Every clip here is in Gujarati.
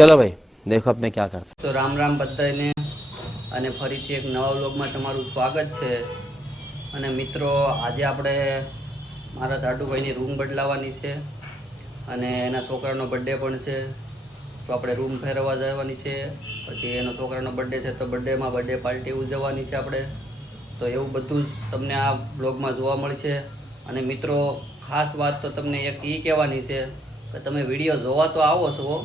चलो भाई देखो अब मैं क्या करता तो राम राम બધાને અને ફરીથી એક નવા વ્લોગમાં તમારું સ્વાગત છે। અને મિત્રો આજે આપણે મારા જાડુભાઈની રૂમ બદલાવવાની છે અને એના છોકરાનો બર્થડે પણ છે, તો આપણે રૂમ ફેરવવા જવાની છે। પછી એનો છોકરાનો બર્થડે છે તો બર્થડેમાં બર્થડે પાર્ટી ઉજવવાની છે આપણે, તો એવું બધું જ તમને આ વ્લોગમાં જોવા મળશે। અને મિત્રો ખાસ વાત તો તમને એક એ કહેવાની છે કે તમે વિડીયો જોવા તો આવો છો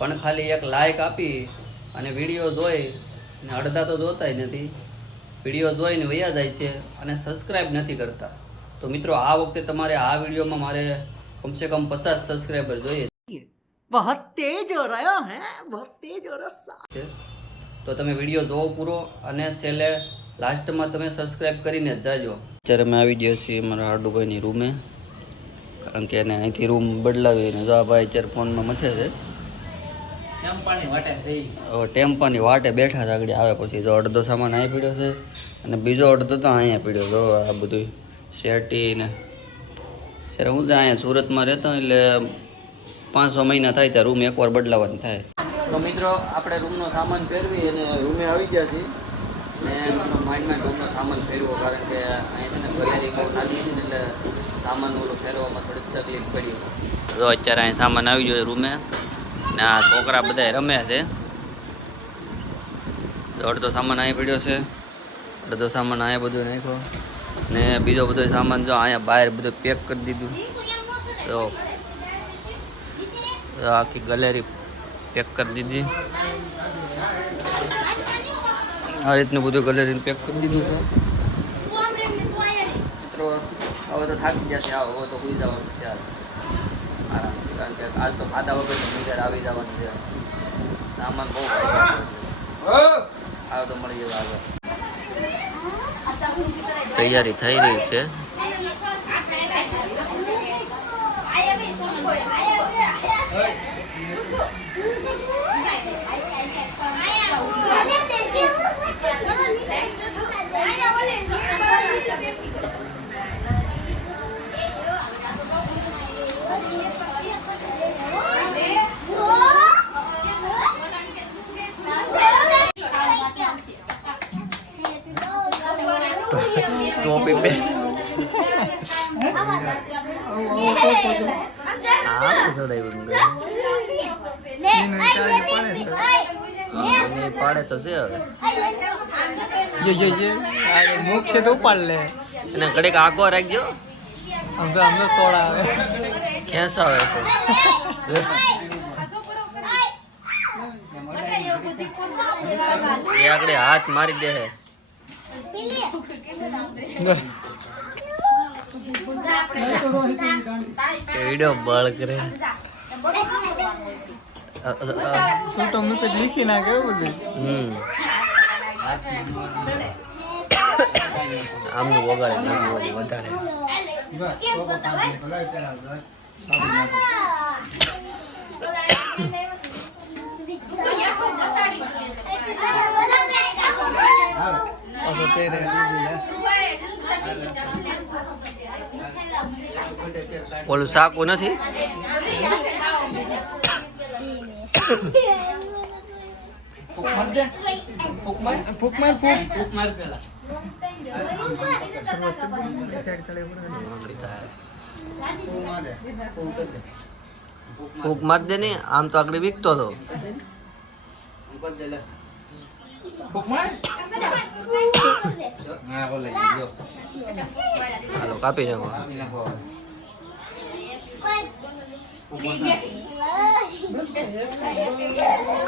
પણ ખાલી એક લાઈક આપી અને વિડીયો જોઈ ને અડધા તો જોતાય નથી, વિડીયો જોઈને વયા જાય છે અને સબસ્ક્રાઈબ નથી કરતા। તો મિત્રો આ વખતે તમારે આ વિડીયોમાં મારે કમસે કમ 50 સબસ્ક્રાઈબર જોઈએ बहुत तेज हो रहा है, बहुत तेज हो रहा છે। તો તમે વિડીયો જોવો પૂરો અને છેલ્લે લાસ્ટમાં તમે સબસ્ક્રાઈબ કરીને જ જાજો। અત્યારે અમે આવી ગયા છીએ મારા હાડુભાઈની રૂમે, કારણ કે એને અહીંથી રૂમ બદલાવીને જો આ ભાઈ અત્યારે ફોનમાં મથે છે। હવે ટેમ્પાની વાટે બેઠા છે, આગળ આવે પછી જો અડધો સામાન અહીં પીડ્યો છે અને બીજો અડધો તો અહીંયા પીડ્યો। જો આ બધું શેટી ને ત્યારે હું અહીંયા સુરતમાં રહેતો એટલે 5-6 મહિના થાય ત્યાં રૂમ એકવાર બદલાવાની થાય। તો મિત્રો આપણે રૂમનો સામાન ફેરવી અને રૂમે આવી ગયા છીએ ને માઇન્ડમાં રૂમનો સામાન ફેરવો, કારણ કે અહીંયા છે ને ગેલેરી બહુ નાની છે એટલે સામાન ઓલું ફેરવામાં થોડીક તકલીફ પડી। તો અત્યારે અહીં સામાન આવી ગયો રૂમે ને આ છોકરા બધા રમે છે। અડધો સામાન અહીં પડ્યો છે, અડધો સામાન અહીંયા બધું નાખ્યો ને બીજો બધો સામાન જો અહીંયા બહાર બધું પેક કરી દીધું। તો આખી ગેલેરી પેક કરી દીધી, આ રીતનું બધું ગેલેરીને પેક કરી દીધું છે। મિત્રો હવે તો થાકી જશે, હવે તો સુઈ જવાનું છે આરામથી, કારણ કે આજ તો ખાધા વગર નીકળ આવી જવાનું છે। સામાન બહુ આવે તો મળી જવા આગળ તૈયારી થઈ રહી છે। टोपी पे पाड़े तो से ये मुख से तो उपाड़ ले અને ઘડીક આગો રાખજો, हम तो तोड़ा है ખેંચા આવે છે। એ આગળ હાથ મારી દે છે। वीडियो बड़ करे फोटो में कुछ लिखी ना के बोले आम नु वगाड़े नहीं बोली बताड़े ઓલું સાકું નથી ફૂક માર દે ને, આમ તો આગળ વીકતો હતો। હાલો કાપી નાખો।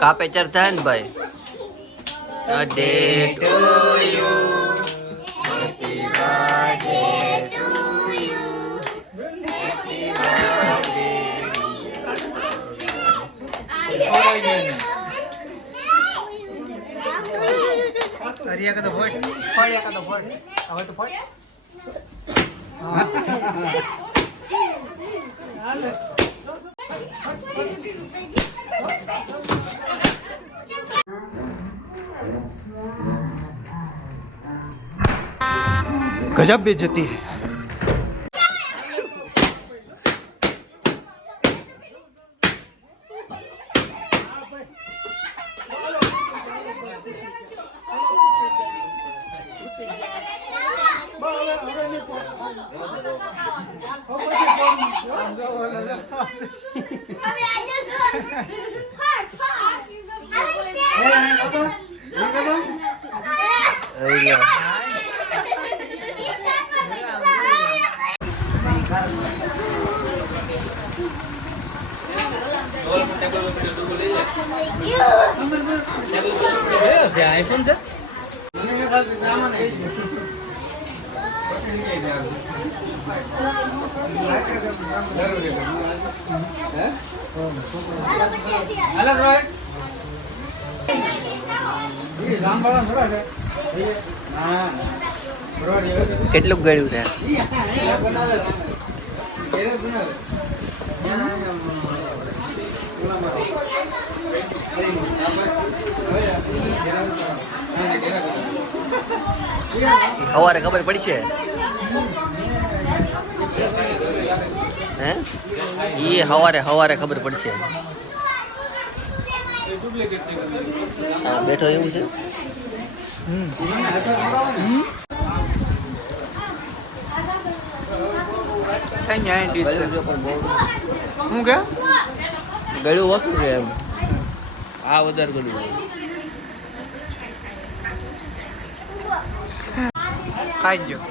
કાપે ચડતા ને ભાઈ birthday to you, happy birthday to you, happy birthday. अरिया का तो वोट पड़िया का तो वोट अब तो वोट गजब बेइज्जती है। આઈફોન છે કેટલું ગળ્યું છે સવારે ખબર પડી છે હે એ સવારે ખબર પડશે બેઠો એવું છે હું કે ગળ્યું ઓછું છે એમ આ વધારે ગળ્યું ખાઈ ગયો